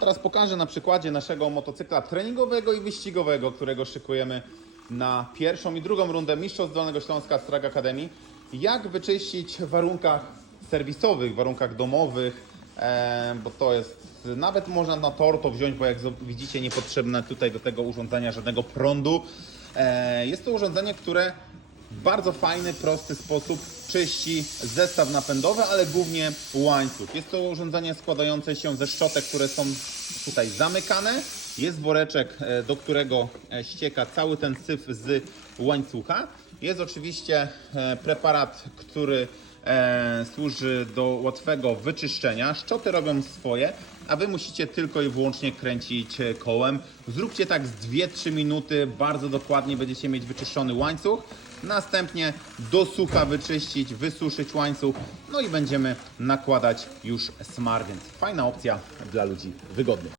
Teraz pokażę na przykładzie naszego motocykla treningowego i wyścigowego, którego szykujemy na pierwszą i drugą rundę Mistrzostw Dolnego Śląska Strag Academy, jak wyczyścić w warunkach serwisowych, w warunkach domowych, e, bo to jest, nawet można na tor to wziąć, bo jak widzicie nie potrzebne tutaj do tego urządzenia żadnego prądu. E, jest to urządzenie, które bardzo fajny, prosty sposób czyści zestaw napędowy, ale głównie łańcuch. Jest to urządzenie składające się ze szczotek, które są tutaj zamykane. Jest woreczek, e, do którego e, ścieka cały ten syf z łańcucha. Jest oczywiście e, preparat, który służy do łatwego wyczyszczenia. Szczoty robią swoje, a Wy musicie tylko i wyłącznie kręcić kołem. Zróbcie tak z 2-3 minuty, bardzo dokładnie będziecie mieć wyczyszczony łańcuch. Następnie do sucha wyczyścić, wysuszyć łańcuch, no i będziemy nakładać już smar, więc fajna opcja dla ludzi wygodnych.